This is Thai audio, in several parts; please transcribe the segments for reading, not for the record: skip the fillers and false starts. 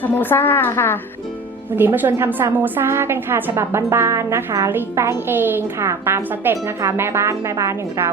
ซาโมซ่าค่ะวันนี้มาชวนทำซาโมซ่ากันค่ะฉบับบ้านๆนะคะรีดแป้งเองค่ะตามสเต็ปนะคะแม่บ้านอย่างเรา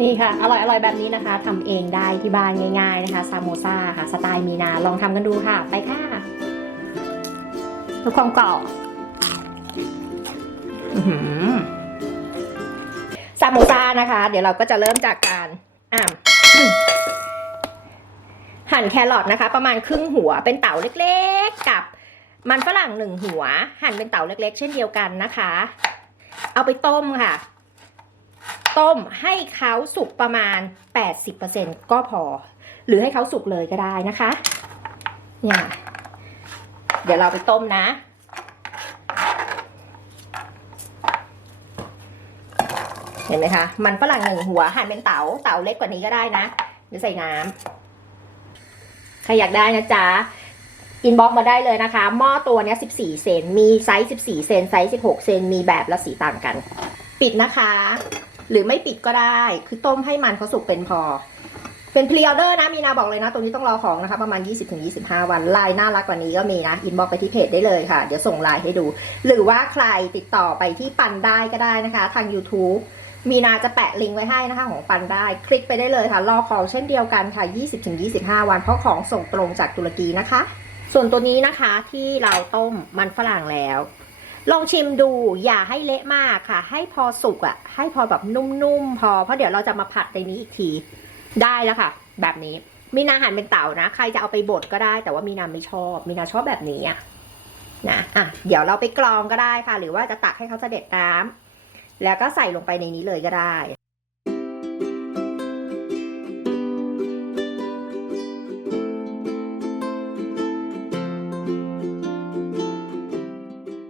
นี่ค่ะอร่อยแบบนี้นะคะทำเองได้ที่บ้านง่ายๆนะคะซาโมซ่าค่ะสไตล์มีนาลองทำกันดูค่ะไปค่ะดูความกรอบซาโมซ่านะคะเดี๋ยวเราก็จะเริ่มจากการหั่นแครอทนะคะประมาณครึ่งหัวเป็นเต๋าเล็กๆกับมันฝรั่ง1 หัวหั่นเป็นเต๋าเล็กๆเช่นเดียวกันนะคะเอาไปต้มค่ะต้มให้เขาสุกประมาณ 80% ก็พอหรือให้เขาสุกเลยก็ได้นะคะเนี่ยเดี๋ยวเราไปต้มนะเห็นไหมคะมันฝรั่ง1 หัวหั่นเป็นเต๋าเล็กกว่านี้ก็ได้นะเดี๋ยวใส่น้ำใครอยากได้นะจ๊ะอินบ็อกซ์มาได้เลยนะคะหม้อตัวนี้14 เซนมีไซส์14 เซนไซส์16 เซนมีแบบละสีต่างกันปิดนะคะหรือไม่ปิดก็ได้คือต้มให้มันเขาสุกเป็นพอเป็นพรีออเดอร์นะมีนาบอกเลยนะตรงนี้ต้องรอของนะคะประมาณ 20-25 วันไลน์น่ารักกว่านี้ก็มีนะอินบ็อกซ์ไปที่เพจได้เลยค่ะเดี๋ยวส่งไลน์ให้ดูหรือว่าใครติดต่อไปที่ปันได้ก็ได้นะคะทาง YouTube มีนาจะแปะลิงก์ไว้ให้นะคะของปันได้คลิกไปได้เลยค่ะรอของเช่นเดียวกันค่ะ 20-25 วันเพราะของส่งตรงจากตุรกีนะคะส่วนตัวนี้นะคะที่เราต้มมันฝรั่งแล้วลองชิมดูอย่าให้เละมากค่ะให้พอสุกอ่ะให้พอแบบนุ่มๆพอเพราะเดี๋ยวเราจะมาผัดในนี้อีกทีได้แล้วค่ะแบบนี้มีนาหั่นเป็นเต๋านะใครจะเอาไปบดก็ได้แต่ว่ามีนาไม่ชอบมีนาชอบแบบนี้อ่ะนะเดี๋ยวเราไปกรองก็ได้ค่ะหรือว่าจะตักให้เขาเสด็จน้ำแล้วก็ใส่ลงไปในนี้เลยก็ได้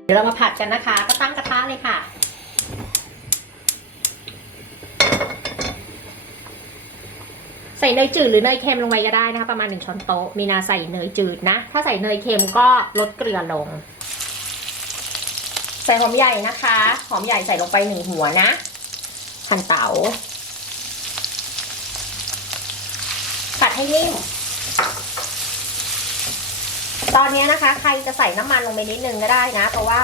เดี๋ยวเรามาผัดกันนะคะก็ตั้งกระทะเลยค่ะใส่เนยจืดหรือเนยเค็มลงไปก็ได้นะคะประมาณ1 ช้อนโต๊ะมีนาใส่เนยจืดนะถ้าใส่เนยเค็มก็ลดเกลือลงใส่หอมใหญ่นะคะหอมใหญ่ใส่ลงไป1 หัวนะหั่นเต๋าผัดให้นิ่มตอนนี้นะคะใครจะใส่น้ำมันลงไปนิดนึงก็ได้นะเพราะว่า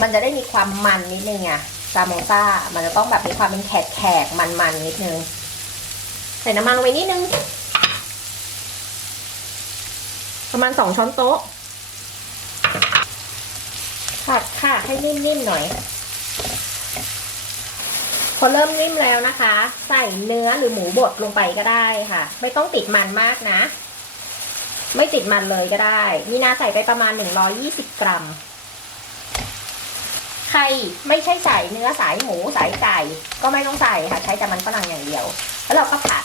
มันจะได้มีความมันนิดนึงอะซาโมซ่ามันจะต้องแบบมีความเป็นแขกมันนิดนึงใส่น้ำมันลงไปนิดนึงประมาณ2 ช้อนโต๊ะผัดค่ะให้นิ่มๆหน่อยพอเริ่มนิ่มแล้วนะคะใส่เนื้อหรือหมูบดลงไปก็ได้ค่ะไม่ต้องติดมันมากนะไม่ติดมันเลยก็ได้มีนาใส่ไปประมาณ120 กรัมใครไม่ใช่ใส่เนื้อสายหมูสายไก่ก็ไม่ต้องใส่ค่ะใช้แต่มันฝรั่งอย่างเดียวแล้วเราก็ผัด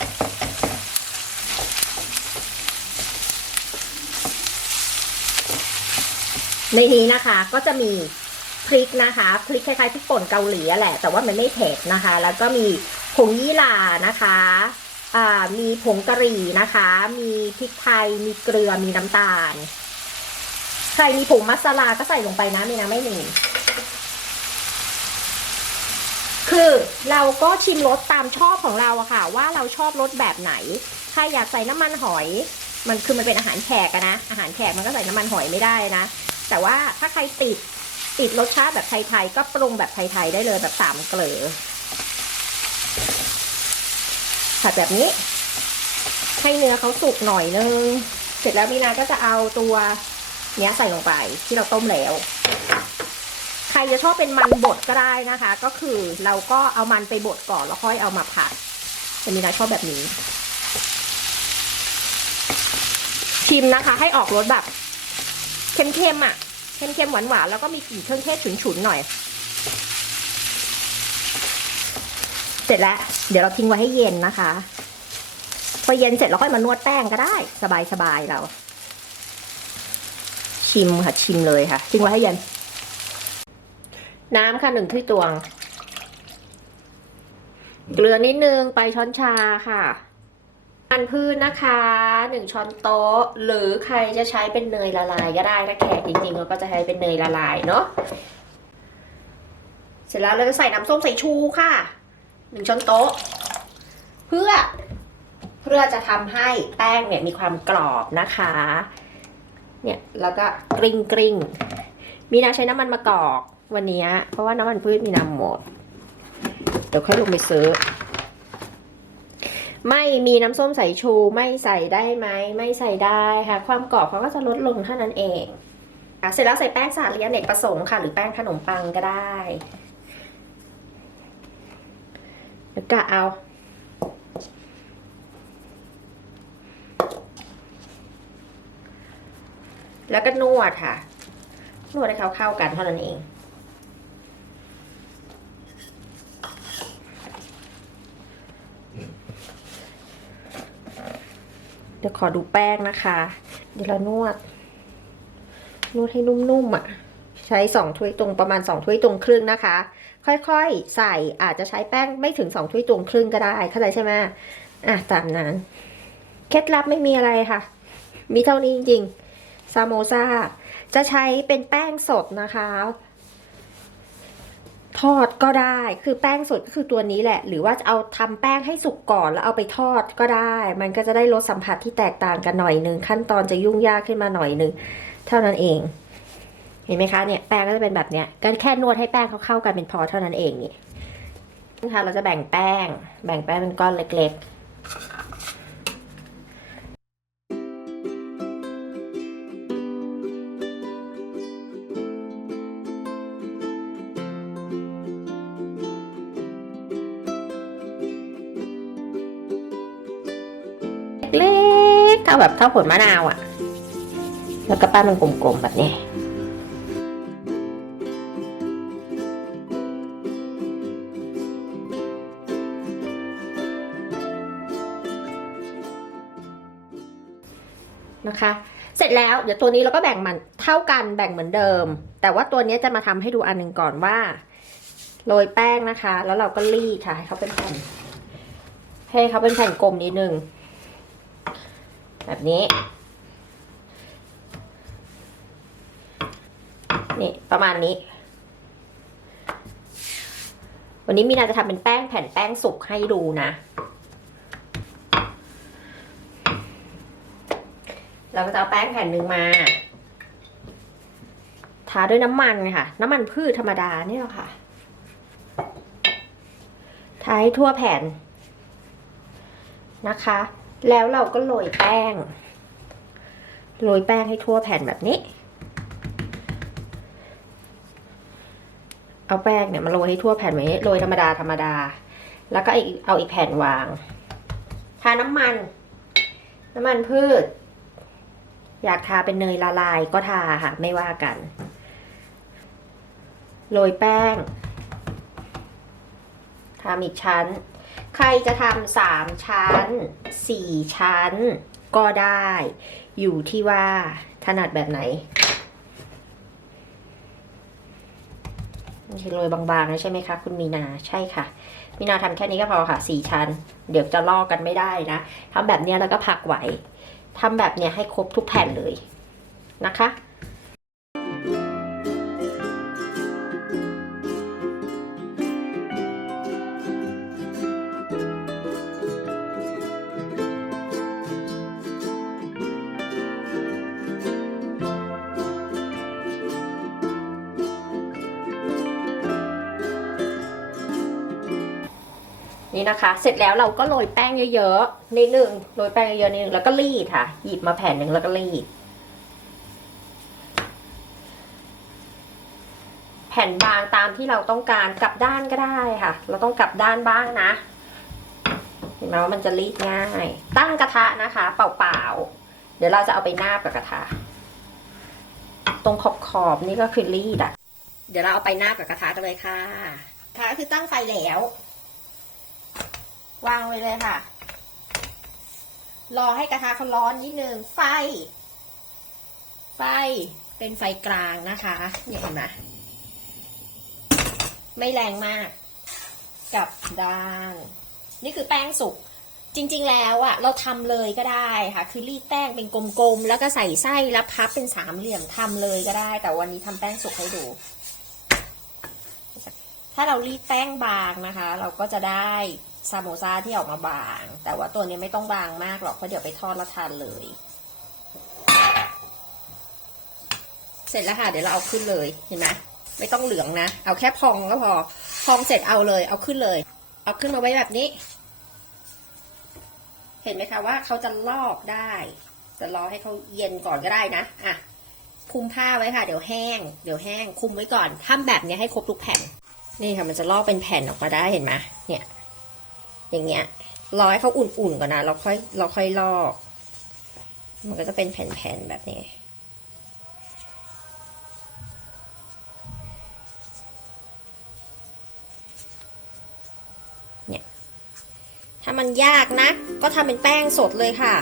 ในนี้นะคะก็จะมีพริกนะคะพริกคล้ายๆพริกป่นเกาหลีแหละแต่ว่ามันไม่เผ็ดนะคะแล้วก็มีผงยี่หร่านะคะมีผงกะหรี่นะคะมีพริกไทยมีเกลือมีน้ำตาลใครมีผงมัสลาก็ใส่ลงไปนะมีนะไม่มีคือเราก็ชิมรสตามชอบของเราอะค่ะว่าเราชอบรสแบบไหนใครอยากใส่น้ำมันหอยมันเป็นอาหารแขกนะอาหารแขกมันก็ใส่น้ำมันหอยไม่ได้นะแต่ว่าถ้าใครติดรสชาติแบบไทยๆก็ปรุงแบบไทยๆได้เลยแบบ3 เกลือผัดแบบนี้ให้เนื้อเขาสุกหน่อยนึงเสร็จแล้วมีนาก็จะเอาตัวเนี้ยใส่ลงไปที่เราต้มแล้วใครจะชอบเป็นมันบดก็ได้นะคะก็คือเราก็เอามันไปบดก่อนแล้วค่อยเอามาผัดแต่มีนาชอบแบบนี้ชิมนะคะให้ออกรสแบบเค็มๆอ่ะเค็มๆหวานๆแล้วก็มีกลิ่นเครื่องเทศฉุนๆหน่อยเสร็จแล้วเดี๋ยวเราทิ้งไว้ให้เย็นนะคะพอเย็นเสร็จเราค่อยมานวดแป้งก็ได้สบายๆเราชิมค่ะชิมเลยค่ะทิ้งไว้ให้เย็นน้ำค่ะ1 ถ้วยตวงเกลือนิดนึงไปช้อนชาค่ะน้ำมันพืชนะคะ1 ช้อนโต๊ะหรือใครจะใช้เป็นเนยละลายก็ได้ถ้าแขกจริงๆเราก็จะใช้เป็นเนยละลายเนาะเสร็จแล้วเราจะใส่น้ำส้มสายชูค่ะ 1 ช้อนโต๊ะเพื่อจะทำให้แป้งเนี่ยมีความกรอบนะคะเนี่ยแล้วก็กริ้งมีนาใช้น้ำมันมะกอกวันนี้เพราะว่าน้ำมันพืชมีน้ำหมดเดี๋ยวค่อยลงไปซื้อไม่มีน้ำส้มสายชูไม่ใส่ได้ไหมไม่ใส่ได้ค่ะความกรอบเขาก็จะลดลงเท่านั้นเองเสร็จแล้วใส่แป้งสาลีอเนกประสงค์ค่ะหรือแป้งขนมปังก็ได้แล้วก็เอาแล้วก็นวดค่ะนวดให้เขาเข้ากันเท่านั้นเองเดี๋ยวขอดูแป้งนะคะเดี๋ยวเรานวดให้นุ่มๆอ่ะใช้2 ถ้วยตรงประมาณ2 ถ้วยตรงครึ่งนะคะค่อยๆใส่อาจจะใช้แป้งไม่ถึง2 ถ้วยตรงครึ่งก็ได้เข้าใจใช่ไหมตามนั้นเคล็ดลับไม่มีอะไรค่ะมีเท่านี้จริงๆซาโมซาจะใช้เป็นแป้งสดนะคะทอดก็ได้คือแป้งสดก็คือตัวนี้แหละหรือว่าจะเอาทำแป้งให้สุกก่อนแล้วเอาไปทอดก็ได้มันก็จะได้รสสัมผัสที่แตกต่างกันหน่อยนึงขั้นตอนจะยุ่งยากขึ้นมาหน่อยนึงเท่านั้นเองเห็นไหมคะเนี่ยแป้งก็จะเป็นแบบเนี้ยก็แค่นวดให้แป้งเขาเข้ากันเป็นพอเท่านั้นเองนี่ค่ะเราจะแบ่งแป้งเป็นก้อนเล็กๆเล็กๆเอาแบบเท่าผลมะนาวอ่ะแล้วก็ปั้นมันกลมๆแบบนี้นะคะเสร็จแล้วเดี๋ยวตัวนี้เราก็แบ่งมันเท่ากันแบ่งเหมือนเดิมแต่ว่าตัวนี้จะมาทำให้ดูอันหนึ่งก่อนว่าโรยแป้งนะคะแล้วเราก็รีดค่ะให้เขาเป็นแผ่นกลมนิดนึงแบบนี้นี่ประมาณนี้วันนี้มีนาจะทำเป็นแผ่นแป้งสุกให้ดูนะเราก็จะเอาแป้งแผ่นหนึ่งมาทาด้วยน้ำมันค่ะน้ำมันพืชธรรมดาเนี่ยค่ะทาให้ทั่วแผ่นนะคะแล้วเราก็โรยแป้งให้ทั่วแผ่นแบบนี้เอาแป้งเนี่ยมาโรยให้ทั่วแผ่นไว้โรยธรรมดาแล้วก็เอาอีกแผ่นวางทาน้ำมันพืชอยากทาเป็นเนยละลายก็ทาค่ะไม่ว่ากันโรยแป้งทำอีกชั้นใครจะทำ3 ชั้น4 ชั้นก็ได้อยู่ที่ว่าถนัดแบบไหนโรยบางๆนะใช่ไหมคะคุณมีนาใช่ค่ะมีนาทำแค่นี้ก็พอค่ะ4 ชั้นเดี๋ยวจะลอกกันไม่ได้นะทำแบบนี้แล้วก็พักไว้ทำแบบเนี้ยให้ครบทุกแผ่นเลยนะคะนี่นะคะเสร็จแล้วเราก็โรยแป้งเยอะๆนิดนึงโรยแป้งเยอะๆนิดนึงแล้วก็รีดค่ะหยิบมาแผ่นหนึ่งแล้วก็รีดแผ่นบางตามที่เราต้องการกลับด้านก็ได้ค่ะเราต้องกลับด้านบ้างนะเห็นไหมว่ามันจะรีดง่ายตั้งกระทะนะคะเปล่าๆเดี๋ยวเราจะเอาไปนาบกับกระทะตรงขอบนี่ก็คือรีดอ่ะเดี๋ยวเราเอาไปนาบกับกระทะกันเลยค่ะกระทะคือตั้งไฟแล้ววางไว้เลยค่ะรอให้กระทะเขาร้อนนิดนึงไฟเป็นไฟกลางนะคะเนี่ยเห็นไหมไม่แรงมากกับด้านนี่คือแป้งสุกจริงๆแล้วอะเราทำเลยก็ได้ค่ะคือรีดแป้งเป็นกลมๆแล้วก็ใส่ไส้แล้วพับเป็น3 เหลี่ยมทำเลยก็ได้แต่วันนี้ทำแป้งสุกให้ดู ถ้าเรารีดแป้งบางนะคะ เราก็จะได้ซาโมซาที่ออกมาบาง แต่ว่าตัวนี้ไม่ต้องบางมากหรอกเพราะเดี๋ยวไปทอดแล้วทานเลย เสร็จแล้วค่ะเดี๋ยวเราเอาขึ้นเลยเห็นไหมไม่ต้องเหลืองนะเอาแค่พองก็พอพองเสร็จเอาเลยเอาขึ้นเลยเอาขึ้นมาไว้แบบนี้ เห็นไหมคะว่าเขาจะลอกได้จะรอให้เขาเย็นก่อนก็ได้นะอ่ะคลุมผ้าไว้ค่ะเดี๋ยวแห้งคลุมไว้ก่อนทำแบบนี้ให้ครบทุกแผ่นนี่ค่ะมันจะลอกเป็นแผ่นออกมาได้เห็นไหมเนี่ยอย่างเงี้ยรอให้เขาอุ่นๆก่อนนะเราค่อยลอกมันก็จะเป็นแผ่นๆแบบนี้ถ้ามันยากนะก็ทำเป็นแป้งสดเลยค่ะ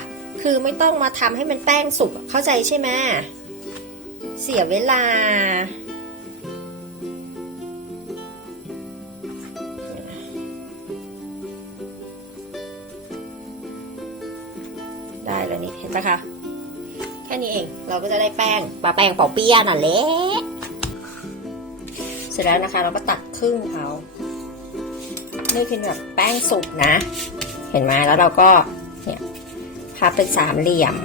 คือไม่ต้องมาทำให้มันแป้งสุกเข้าใจใช่ไหมเสียเวลาได้แล้วนี่เห็นปะคะแค่นี้เองเราก็จะได้แป้งแป้งเป่าเปี๊ยะน่ะเละเสร็จแล้วนะคะเราก็ตัดครึ่งเขานี่คือแบบแป้งสุกนะเห็นไหมแล้วเราก็เนี่ยพับเป็นสามเหลี่ยม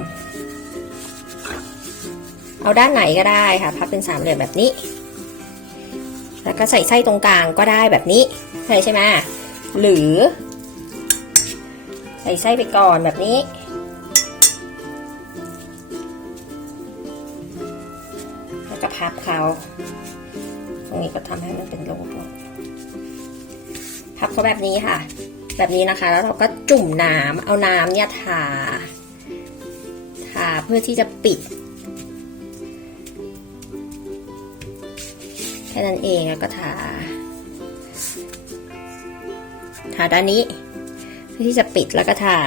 เอาด้านไหนก็ได้ค่ะพับเป็นสามเหลี่ยมแบบนี้แล้วก็ใส่ไส้ตรงกลางก็ได้แบบนี้ใช่ไหมหรือใส่ไส้ไปก่อนแบบนี้แล้วก็พับเขาตรงนี้ก็ทำให้มันเป็นรูปพับเขาแบบนี้ค่ะแบบนี้นะคะแล้วเราก็จุ่มน้ำเอาน้ำเนี่ยทาเพื่อที่จะปิดแค่นั้นเองแล้วก็ทาด้านนี้เพื่อที่จะปิดแล้วก็ทา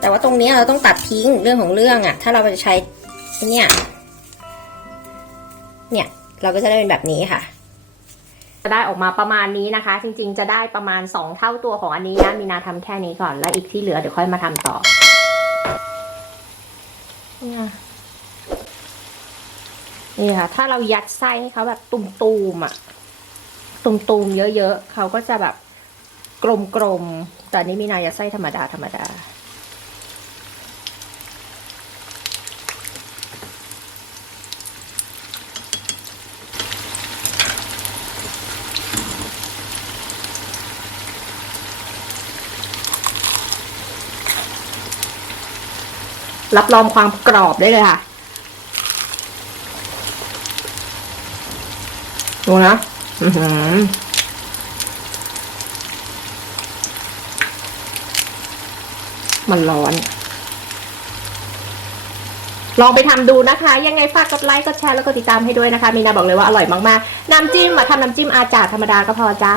แต่ว่าตรงนี้เราต้องตัดทิ้งเรื่องของเรื่องอ่ะถ้าเราจะใช้เนี่ยเราก็จะได้เป็นแบบนี้ค่ะจะได้ออกมาประมาณนี้นะคะจริงๆจะได้ประมาณ2เท่าตัวของอันนี้นะมีนาทำแค่นี้ก่อนแล้วอีกที่เหลือเดี๋ยวค่อยมาทำต่อนี่ค่ะถ้าเรายัดไส้ให้เขาแบบตุ่มๆอ่ะตุ่มๆเยอะๆเขาก็จะแบบกลมๆแต่อันนี้มีนายัดไส้ธรรมดารับรองความกรอบได้เลยค่ะดูนะมันร้อนลองไปทำดูนะคะยังไงฝากกดไลค์กดแชร์แล้วก็ติดตามให้ด้วยนะคะมีนาบอกเลยว่าอร่อยมากๆน้ำจิ้มทำน้ำจิ้มอาจารย์ธรรมดาก็พอจ้า